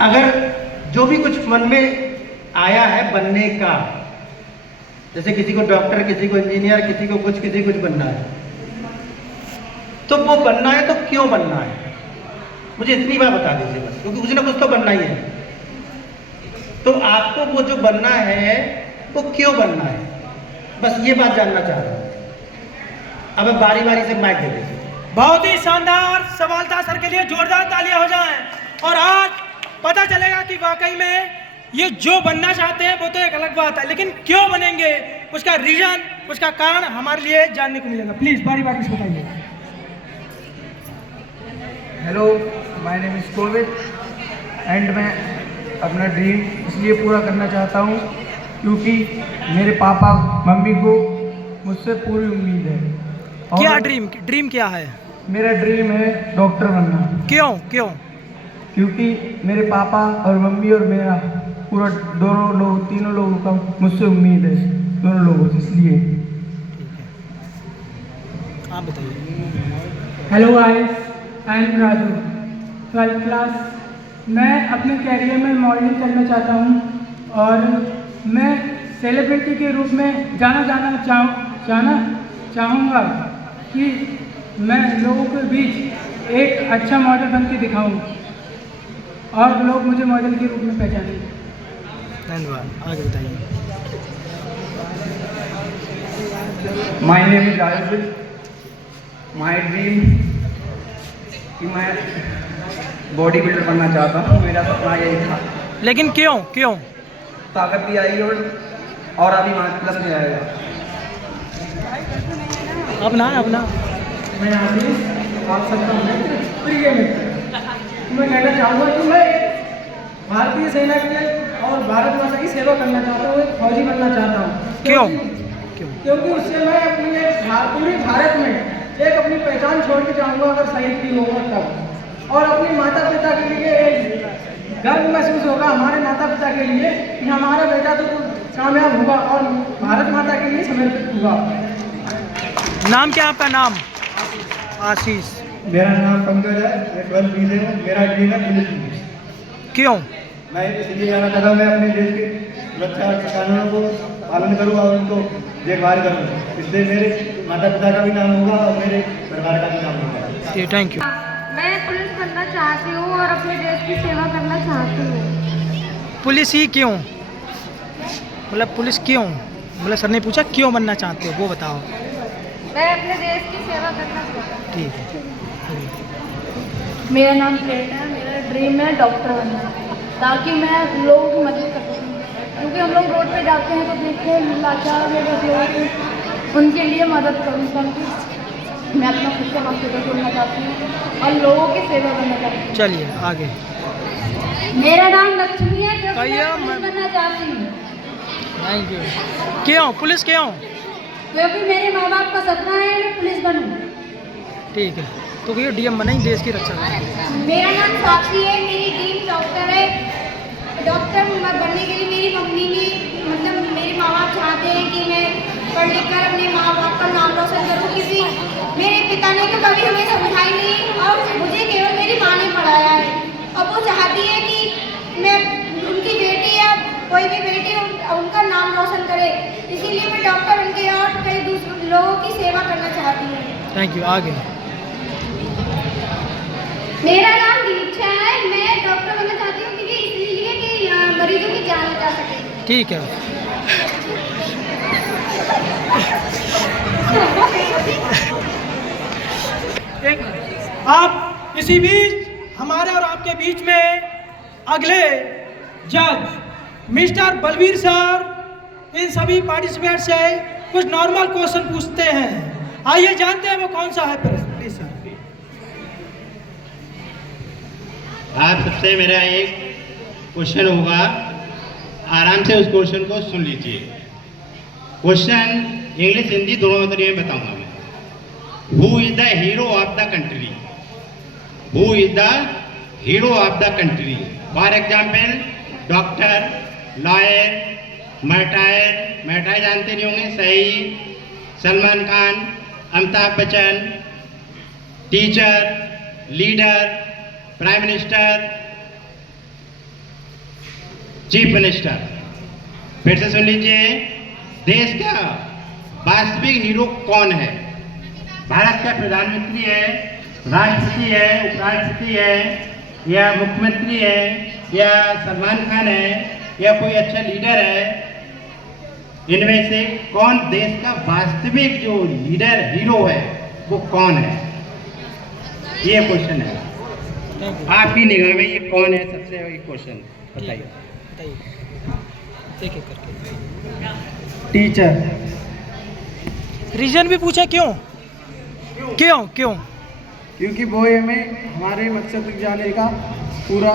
अगर जो भी कुछ मन में आया है बनने का, जैसे किसी को डॉक्टर, किसी को इंजीनियर, किसी को कुछ बनना है, तो वो बनना है तो क्यों बनना है, मुझे इतनी बात बता दीजिए बस, क्योंकि कुछ ना कुछ तो बनना ही है। तो आपको वो जो बनना है वो क्यों बनना है, बस ये बात जानना चाह रहा हूँ। अब बारी बारी से माइक दे दीजिए। बहुत ही शानदार सवाल था सर के लिए, जोरदार तालियां हो जाएं। और आज पता चलेगा कि वाकई में ये जो बनना चाहते हैं वो तो एक अलग बात है, लेकिन क्यों बनेंगे उसका रीजन, उसका कारण हमारे लिए जानने को मिलेगा। प्लीज बारी बारी से बताइए। Hello, my name is Kovid and मैं अपना ड्रीम इसलिए पूरा करना चाहता हूँ क्योंकि मेरे पापा मम्मी को मुझसे पूरी उम्मीद है। और क्या ड्रीम क्या है? मेरा ड्रीम है डॉक्टर बनना। क्यों? क्योंकि मेरे पापा और मम्मी और मेरा पूरा तीनों लोगों का मुझसे उम्मीद है, दोनों लोगों से, इसलिए। आप बताइए। Hello guys, I am Raju, 12th class. मैं अपने कैरियर में मॉडलिंग करना चाहता हूँ और मैं सेलिब्रिटी के रूप में जाना चाहूँगा कि मैं लोगों के बीच एक अच्छा मॉडल बन के दिखाऊँ और लोग मुझे मॉडल के रूप में पहचानें। धन्यवाद। आगे बताइए। My name is Raju. My dream कि मैं बॉडी बिल्डर बनना चाहता हूँ, मेरा सपना यही था। लेकिन क्यों? ताकत भी आई और अभी प्लस में आएगा। अपना मैं आशीष, आप सबका मित्र, प्रिय मित्र। मैं कहना चाहूँगा कि मैं भारतीय सेना के और भारत माता की सेवा करना चाहता हूँ, एक फौजी बनना चाहता हूँ। क्यों? क्योंकि उससे मैं अपने पूरे भारत में एक अपनी पहचान छोड़ के जाऊँगा अगर शहीद की होगा तब, और अपने माता पिता के लिए एक गर्व महसूस होगा हमारे माता पिता के लिए कि हमारा बेटा तो कामयाब हुआ और भारत माता के लिए समर्पित हुआ। नाम क्या आपका? नाम? आशीष। मेरा नाम पंकज है, मैं 12th बी से हूँ। मेरा ड्रीम है पुलिस। क्यों? मैं इसलिए जाना चाहता हूँ, मैं अपने देश के सुरक्षा कानूनों को पालन करूँ और उनको देखभाल करूँ। इससे मेरे माता पिता का भी नाम होगा और मेरे परिवार का भी नाम होगा। Thank you. मैं पुलिस बनना चाहती हूँ और अपने देश की सेवा करना चाहती हूँ। पुलिस ही क्यों? मतलब पुलिस क्यों? मतलब सर ने पूछा क्यों बनना चाहते हो, वो बताओ। मैं अपने देश की सेवा करना चाहती हूँ। ठीक है। मेरा नाम प्रेरणा है। मेरा ड्रीम है डॉक्टर बनना, ताकि मैं लोगों की मदद कर सकूँ। क्योंकि हम लोग रोड पे जाते हैं तो देखते हैं लाचार लोगों को, उनके लिए मदद करूँ। ताकि मैं अपना खुद का हॉस्पिटल खोलना चाहती हूँ और लोगों की सेवा करना चाहती हूँ। चलिए आगे। मेरा नाम लक्ष्मी है, क्योंकि कहिए, मैं पुलिस बनना चाहती हूँ। Thank you. क्यों पुलिस क्यों? क्योंकि मेरे माँ बाप का सपना है मैं पुलिस बनूँ। ठीक है, तो ये डीएम बने देश की रक्षा करें। मेरा नाम साक्षी है, मेरी ड्रीम डॉक्टर है। डॉक्टर बनने के लिए मेरी मम्मी ने, मतलब मेरे माँ बाप चाहते हैं कि मैं पढ़ लिख कर अपने माँ बाप का नाम रोशन करूँ, क्योंकि मेरे पिता ने तो कभी हमें समझाई नहीं और मुझे केवल मेरी माँ ने पढ़ाया है। और वो चाहती है कि मैं उनकी बेटी या कोई भी बेटी उनका नाम रोशन करे, इसीलिए मैं डॉक्टर बन के और कई दूसरे लोगों की सेवा करना चाहती हूँ। Thank you. आगे। मेरा नाम दीक्षा है। मैं डॉक्टर बनना चाहती हूँ क्योंकि इसलिए कि मरीजों की जान बचा सके। ठीक है। एक आप इसी बीच हमारे और आपके बीच में अगले जज मिस्टर बलवीर सर इन सभी पार्टिसिपेंट से कुछ नॉर्मल क्वेश्चन पूछते हैं। आइए जानते हैं वो कौन सा है प्रश्न। Please sir. आप सबसे मेरा एक क्वेश्चन होगा, आराम से उस क्वेश्चन को सुन लीजिए। क्वेश्चन इंग्लिश हिंदी दोनों तरीके में बताऊंगा मैं। Who is the hero of the country? Who is the hero of the country? For example doctor, lawyer, martyr जानते नहीं होंगे, सही। Salman Khan, Amitabh Bachchan, teacher, leader, prime minister, chief minister. फिर से सुन लीजिए, देश का वास्तविक हीरो कौन है? भारत का प्रधानमंत्री है, राष्ट्रपति है, उपराष्ट्रपति है, या मुख्यमंत्री है, या सलमान खान है, या कोई अच्छा लीडर है? इनमें से कौन देश का वास्तविक जो लीडर हीरो है वो कौन है? ये क्वेश्चन है आपकी निगाह में, ये कौन है? सबसे बड़ी क्वेश्चन बताइए। एक एक करके। टीचर। रीजन भी पूछा, क्यों क्यों क्यों? क्योंकि वो हमें हमारे मकसद तक जाने का पूरा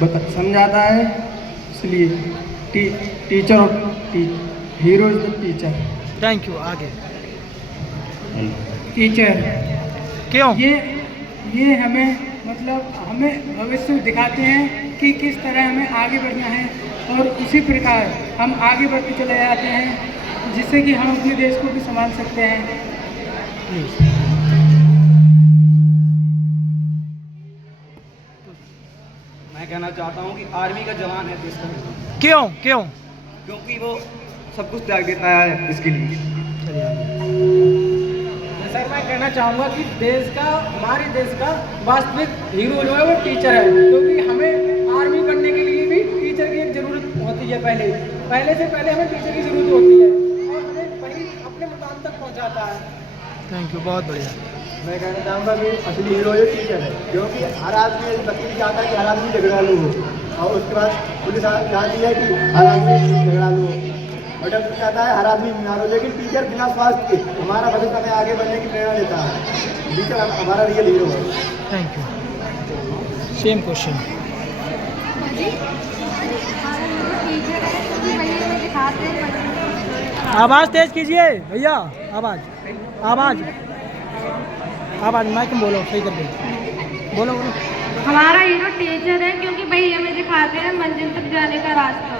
समझाता है, इसलिए टीचर और hero is the teacher. Thank you. आगे। टीचर क्यों? ये हमें मतलब हमें भविष्य दिखाते हैं कि किस तरह हमें आगे बढ़ना है, और उसी प्रकार हम आगे बढ़ते चले जाते हैं, जिससे कि हम अपने देश को भी संभाल सकते हैं। मैं कहना चाहता हूँ कि आर्मी का जवान है देश का। क्यों क्यों? क्योंकि वो सब कुछ त्याग देता है इसके लिए। सर मैं कहना चाहूँगा कि हमारे देश का वास्तविक हीरो जो है वो टीचर है, क्योंकि हमें आर्मी करने के लिए भी टीचर की एक ज़रूरत होती है। पहले से पहले हमें टीचर की ज़रूरत होती है, और हमें वही अपने मुकाम तक पहुँचाता है। थैंक यू, बहुत बढ़िया। मैं कहना चाहूँगा कि असली हीरो ये टीचर है, क्योंकि हर आदमी बच्चे चाहता है कि हर आदमी झगड़ालू हो, और उसके बाद पुलिस चाहती है कि हर आदमी झगड़ालू हो, और डॉक्टर चाहता है हर आदमी बीमार हो। लेकिन टीचर बिना स्वास्थ्य के हमारा भविष्य में आगे बढ़ने की प्रेरणा देता है। टीचर हमारा रियल हीरो है। Thank you. Same question. आवाज़ तेज कीजिए भैया, आवाज़ माइक में बोलो, सही कर दो। बोलो। हमारा हीरो टीचर है, क्योंकि भाई हमें दिखाते हैं मंजिल तक जाने का रास्ता।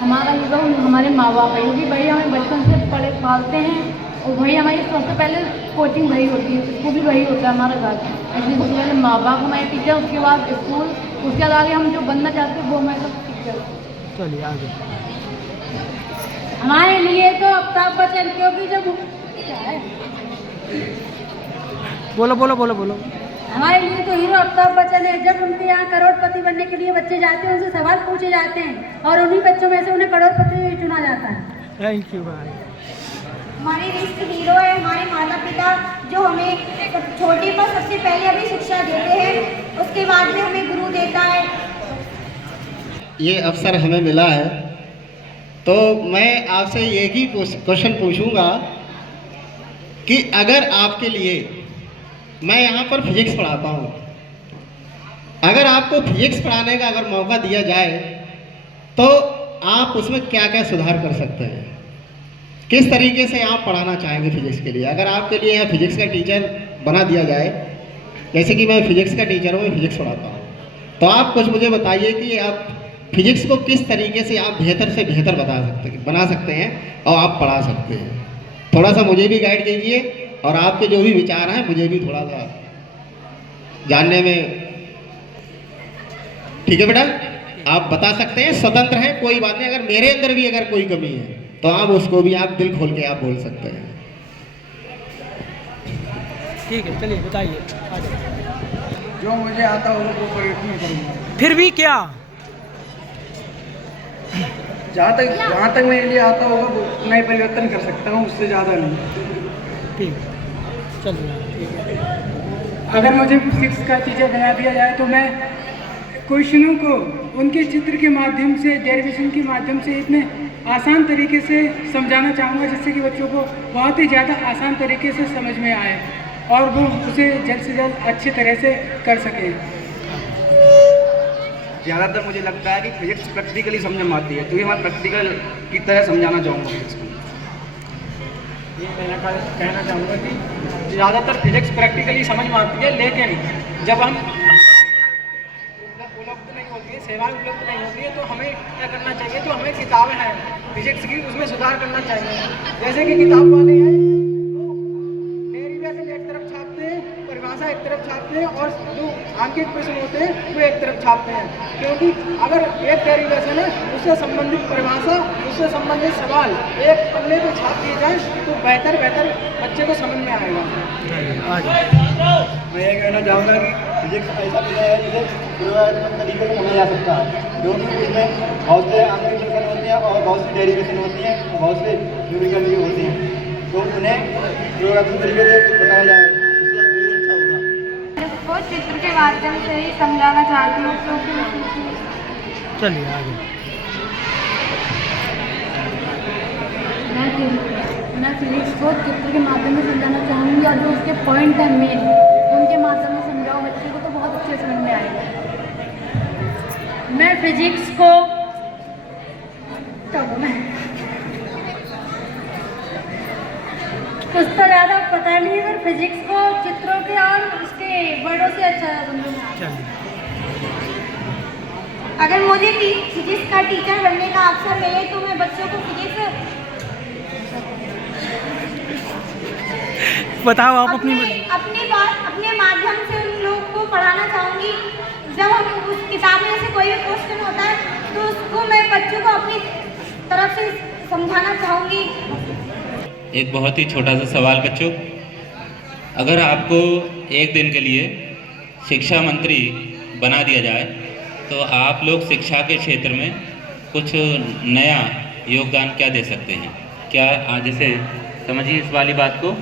हमारा हीरो हमारे माँ बाप है, क्योंकि भाई हमें बचपन से पढ़े पालते हैं, और भाई हमारी सबसे पहले कोचिंग वही होती है, स्कूल भी वही होता है हमारा घर। इसलिए सबसे पहले माँ बाप हमारे टीचर, उसके बाद स्कूल, उसके बाद आगे हम जो बनना चाहते हैं वो हमारे सब टीचर। चलिए आगे। हमारे लिए तो अमिताभ बच्चन, क्योंकि जब क्या है, बोलो। हमारे लिए तो हीरो अमिताभ बच्चन है। जब उनके यहाँ करोड़पति बनने के लिए बच्चे जाते हैं, उनसे सवाल पूछे जाते हैं, और उन्हीं बच्चों में से उन्हें करोड़पति चुना जाता है। थैंक यू भाई। हमारे रिश्ते हीरो है हमारे माता पिता, जो हमें छोटे पर सबसे पहले हमें शिक्षा देते हैं, उसके बाद में हमें गुरु देता है। ये अवसर हमें मिला है, तो मैं आपसे एक ही क्वेश्चन पूछूंगा कि अगर आपके लिए, मैं यहाँ पर फिजिक्स पढ़ाता हूँ, अगर आपको फिजिक्स पढ़ाने का अगर मौका दिया जाए तो आप उसमें क्या क्या सुधार कर सकते हैं? किस तरीके से आप पढ़ाना चाहेंगे फिजिक्स के लिए? अगर आपके लिए यहाँ फिजिक्स का टीचर बना दिया जाए, जैसे कि मैं फिजिक्स का टीचर हूँ, मैं फिजिक्स पढ़ाता हूँ, तो आप कुछ मुझे बताइए कि आप फिजिक्स को किस तरीके से आप बेहतर से बेहतर बना सकते हैं और आप पढ़ा सकते हैं। थोड़ा सा मुझे भी गाइड कीजिए, और आपके जो भी विचार हैं मुझे भी थोड़ा सा जानने में। ठीक है बेटा, आप बता सकते हैं, स्वतंत्र हैं, कोई बात नहीं। अगर मेरे अंदर भी अगर कोई कमी है तो आप उसको भी आप दिल खोल के आप बोल सकते हैं। ठीक है, चलिए बताइए। जो मुझे आता होगा वो प्रयत्न करूँगा। फिर भी क्या? जहाँ तक मेरे लिए आता होगा वो मैं परिवर्तन कर सकता हूँ, उससे ज़्यादा नहीं। ठीक, चलिए। अगर मुझे फिजिक्स का टीचर बना दिया जाए तो मैं क्वेश्चनों को उनके चित्र के माध्यम से, डेरिवेशन के माध्यम से इतने आसान तरीके से समझाना चाहूँगा, जिससे कि बच्चों को बहुत ही ज़्यादा आसान तरीके से समझ में आए, और वो उसे जल्द से जल्द अच्छी तरह से कर सके। ज़्यादातर मुझे लगता है कि फिजिक्स प्रैक्टिकली समझ में आती है, क्योंकि मैं प्रैक्टिकल की तरह समझाना चाहूँगा फिजिक्स को। ये कहना चाहूँगा कि ज़्यादातर फिजिक्स प्रैक्टिकली समझ में आती है, लेकिन जब हम उपलब्ध नहीं होती है, सेवाएं उपलब्ध नहीं होती है, तो हमें क्या करना चाहिए? जो हमें किताबें हैं फिजिक्स की, उसमें सुधार करना चाहिए। जैसे कि किताब वाले हैं, डेरिवेशन एक तरफ छापते हैं, परिभाषा परिभाषा एक तरफ छापते हैं और जो आंकित प्रश्न होते हैं वो एक तरफ छापते हैं, क्योंकि अगर एक डेरिवेशन है उससे संबंधित परिभाषा, उससे संबंधित सवाल एक पन्ने पे छाप दिए जाए तो बेहतर बच्चे को समझ में आएगा। मैं ये कहना चाहूँगा कि फिजिक्स ऐसा विषय है जिसे पूर्वात्मक तरीके से समझा जा सकता है, क्योंकि उसमें बहुत से आंकड़े प्रश्न होते हैं और बहुत सी डेरिवेशन होती हैं, बहुत से न्यूमेरिकल भी होते हैं, तो उन्हें पूर्वात्मक तरीके से बताया जाए उससे भी अच्छा होगा। इसको चित्र के माध्यम से ही समझाना चाहती हूँ, क्योंकि चलिए आगे। मैं फिजिक्स को चित्र के माध्यम से समझाना चाहूँगी और जो उसके पॉइंट हैं मेन उनके माध्यम से समझाओ बच्चे को तो बहुत अच्छे समझ में आएगा। मैं फिजिक्स को कुछ तो ज़्यादा पता नहीं है, पर फिजिक्स को चित्रों के और उसके वर्डों से अच्छा समझ में आता है। अगर मुझे फिजिक्स का टीचर बनने का अवसर मिले तो मैं बच्चों को फिजिक्स बताओ आप अपनी अपने माध्यम से उन लोगों को पढ़ाना चाहूँगी। जब हम उस किताब में से कोई भी क्वेश्चन होता है तो उसको मैं बच्चों को अपनी तरफ से समझाना चाहूँगी। एक बहुत ही छोटा सा सवाल बच्चों, अगर आपको एक दिन के लिए शिक्षा मंत्री बना दिया जाए तो आप लोग शिक्षा के क्षेत्र में कुछ नया योगदान क्या दे सकते हैं? क्या जैसे समझिए इस वाली बात को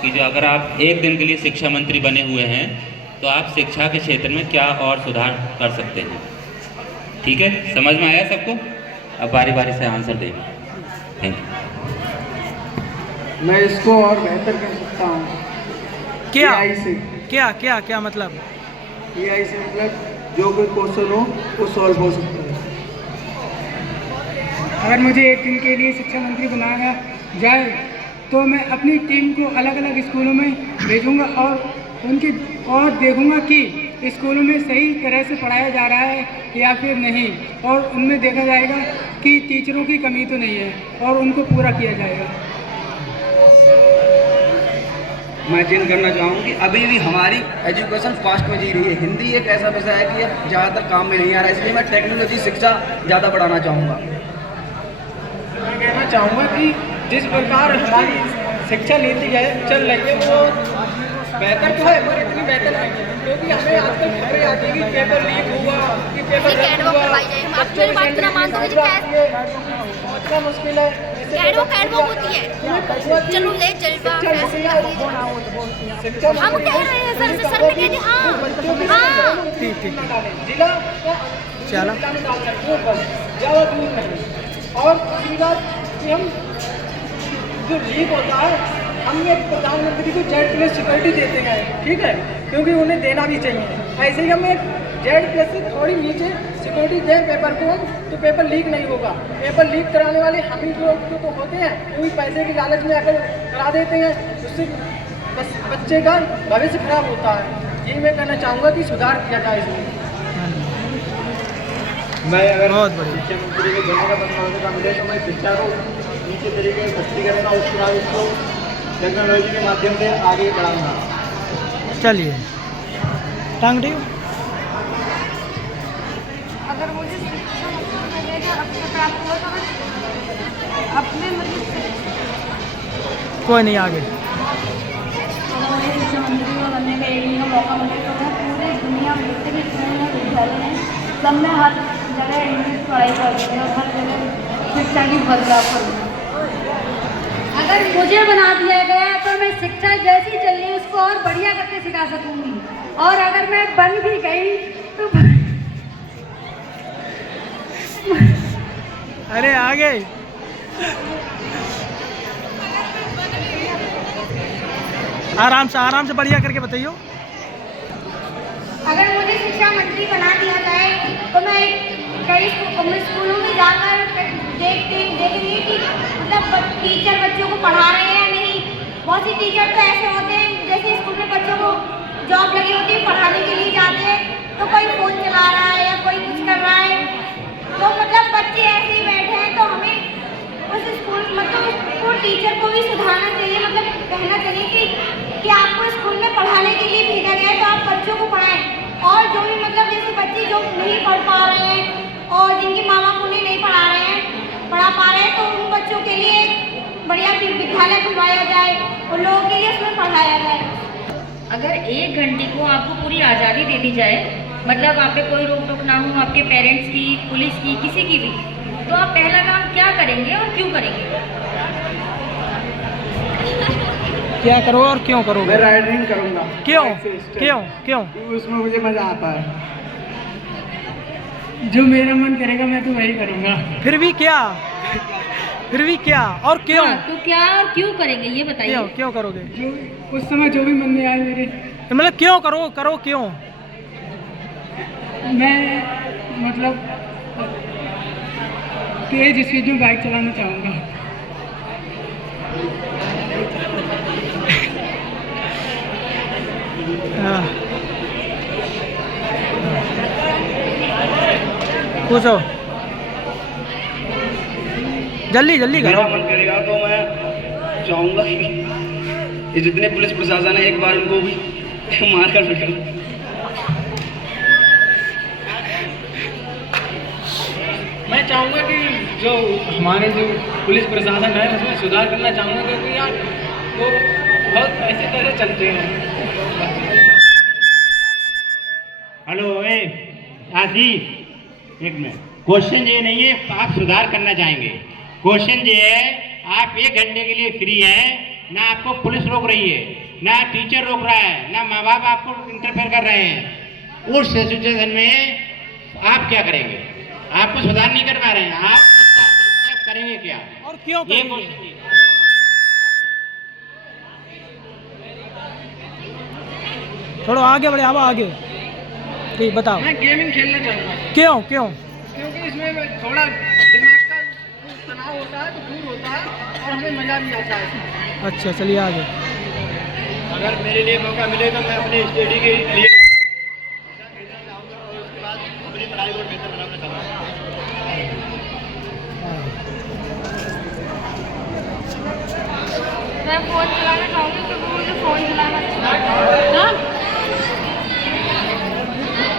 कि जो अगर आप एक दिन के लिए शिक्षा मंत्री बने हुए हैं तो आप शिक्षा के क्षेत्र में क्या और सुधार कर सकते हैं? ठीक है, समझ में आया सबको? अब बारी बारी से आंसर दें। Thank you. मैं इसको और बेहतर कर सकता हूँ। क्या AI से क्या मतलब? AI से मतलब जो कोई क्वेश्चन हो वो सॉल्व हो सकता है। अगर मुझे एक दिन के लिए शिक्षा मंत्री बनाया जाए तो मैं अपनी टीम को अलग अलग स्कूलों में भेजूंगा और देखूंगा कि स्कूलों में सही तरह से पढ़ाया जा रहा है या फिर नहीं, और उनमें देखा जाएगा कि टीचरों की कमी तो नहीं है और उनको पूरा किया जाएगा। मैं जिन करना चाहूँगी, अभी भी हमारी एजुकेशन फास्ट में जी रही है। हिंदी एक ऐसा विषय है कि ये ज़्यादातर काम में नहीं आ रहा है, इसलिए मैं टेक्नोलॉजी शिक्षा ज़्यादा बढ़ाना चाहूँगा। मैं कहना चाहूँगा कि जिस प्रकार हमारी शिक्षा नीति है चल रही है वो बेहतर तो है पर इतनी बेहतर नहीं है, क्योंकि हमें आजकल खबरें आती है कि पेपर लीक हुआ कि पेपर रद्द हुआ, बच्चों की संख्या पहुँचना मुश्किल है। चलो ले शिक्षा हम कह रहे हैं सर से, सर ने कह दिया हाँ ठीक जिला चलो में डाल सकते हो बस, ज़्यादा दूर नहीं। और दूसरी बात कि हम जो लीक होता है हम एक प्रधानमंत्री को Z+ सिक्योरिटी देते हैं, ठीक है, क्योंकि उन्हें देना भी चाहिए। ऐसे ही हम एक Z+ से थोड़ी नीचे सिक्योरिटी दें पेपर को तो पेपर लीक नहीं होगा। पेपर लीक कराने वाले हम ही लोग तो होते हैं, क्योंकि पैसे की लालच में अगर करा देते हैं उससे बच्चे का भविष्य खराब होता है। यही मैं कहना चाहूँगा कि सुधार किया जाए इसमें। मैं अगर शिक्षा मंत्री के बनने का मौका मिले तो मैं शिक्षा को नीचे तरीके से सस्ती करूँगा, उसके बाद उसको टेक्नोलॉजी के माध्यम से आगे बढ़ाऊँगा। चलिए टांगड़ी अगर मुझे शिक्षा मिलेगा प्राप्त हो तो मैं अपने कोई नहीं आगे मुझे शिक्षा मंत्री बनने का एक दिन का मौका मिले तो मैं पूरे दुनिया में जितने भी स्कूल हैं विद्यालय हैं सब में हर जगह इंग्लिश पढ़ाई करूँगी और हर जगह शिक्षा की बदलाव करूँगी। अगर मुझे बना दिया गया तो मैं शिक्षा जैसी चल रही है उसको और बढ़िया करके सिखा सकूँगी, और अगर मैं बन भी गई तो अरे आगे आराम से बढ़िया करके बताइयो। अगर मुझे शिक्षा मंत्री बना दिया जाए तो मैं कई स्कूलों में जाकर देखेंगे कि मतलब टीचर बच्चों को पढ़ा रहे हैं या नहीं। बहुत सी टीचर तो ऐसे होते हैं जैसे स्कूल में बच्चों को जॉब लगी होती है पढ़ाने के लिए जाते हैं तो कोई फ़ोन चला रहा है या कोई कुछ कर रहा है, तो मतलब बच्चे ऐसे ही बैठे हैं। तो हमें उस स्कूल टीचर को भी सुधारना चाहिए, मतलब कहना चाहिए कि आपको स्कूल में पढ़ाने के लिए भेजा गया बढ़िया विद्यालय खुलवाया जाए उन लोगों के लिए उसमें पढ़ाया जाए। अगर 1 घंटे को आपको पूरी आज़ादी दे दी जाए, मतलब आप पे कोई रोक टोक ना हो आपके पेरेंट्स की, पुलिस की, किसी की भी, तो आप पहला काम क्या करेंगे और क्यों करेंगे? क्या करो और क्यों करोगे? मैं राइडिंग करूँगा। क्यों क्यों क्यों? उसमें मुझे मज़ा आता है। जो मेरा मन करेगा मैं तो वही करूँगा। फिर भी क्या? फिर भी क्या और क्यों? हाँ, तो क्या और क्यों करेंगे ये बताइए। क्यों क्यों करोगे? जो उस समय जो भी मन में आए मेरे, मतलब क्यों करो क्यों? मैं मतलब तेज स्पीड में बाइक चलाना चाहूँगा। हाँ। पूछो जल्दी जल्दी मेरा करो। मन करेगा तो मैं चाहूँगा कि ये जितने पुलिस प्रशासन है एक बार इनको भी मार कर फेंकूं। मैं चाहूँगा कि जो हमारे जो पुलिस प्रशासन है उसमें सुधार करना चाहूँगा, क्योंकि यार वो बहुत ऐसे तरह चलते हैं। हेलो ए आशीष, एक मिनट। क्वेश्चन ये नहीं है आप सुधार करना चाहेंगे, क्वेश्चन ये है आप 1 घंटे के लिए फ्री हैं, ना आपको पुलिस रोक रही है, ना टीचर रोक रहा है, ना माँ बाप आपको इंटरफेयर कर रहे हैं। उस सिचुएशन में आप क्या करेंगे? आपको सुधार नहीं कर पा रहे हैं, आप करेंगे क्या और क्यों ये करेंगे? क्वेश्चन है। थोड़ा आगे बढ़े, अब आगे ठीक बताओ। मैं गेमिंग खेलना चाहूँगा, क्यों क्यों? क्योंकि इसमें थोड़ा दिमाग का तनाव होता है तो दूर होता है और हमें मज़ा भी आता है। अच्छा चलिए आगे। अगर मेरे लिए मौका मिले तो मैं अपने स्टडी के लिए उसके बाद अपनी पढ़ाई को बेहतर बनाना चाहूँगा। मैं फ़ोन चलाना चाहूँगी क्योंकि मुझे फ़ोन चलाना अच्छा लगता है।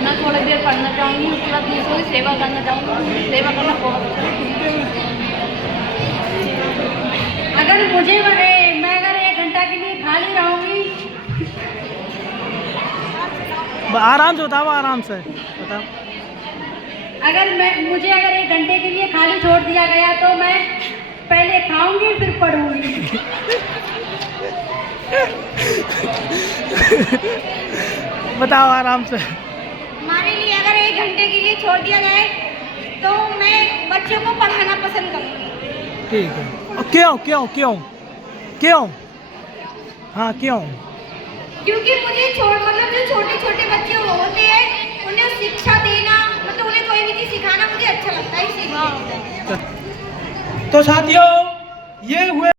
मैं थोड़ी देर पढ़ना चाहूँगी, उसके बाद दूसरों की सेवा करना चाहूँगी। सेवा करना बहुत अच्छा लगता है। अगर मुझे मैं अगर 1 घंटा के लिए खाली रहूँगी, आराम से बताओ, आराम से बताओ। मुझे अगर 1 घंटे के लिए खाली छोड़ दिया गया तो मैं पहले खाऊंगी फिर पढ़ूंगी। बताओ आराम से। हमारे लिए अगर 1 घंटे के लिए छोड़ दिया जाए तो मैं बच्चों को पढ़ाना पसंद करूँगी। ठीक है। और क्यों क्यों क्यों क्यों? हाँ क्यों? क्योंकि मुझे मतलब जो छोटे छोटे बच्चे होते हैं उन्हें शिक्षा देना, मतलब उन्हें कोई भी चीज़ सिखाना मुझे अच्छा लगता है, इसीलिए। तो साथियों ये हुए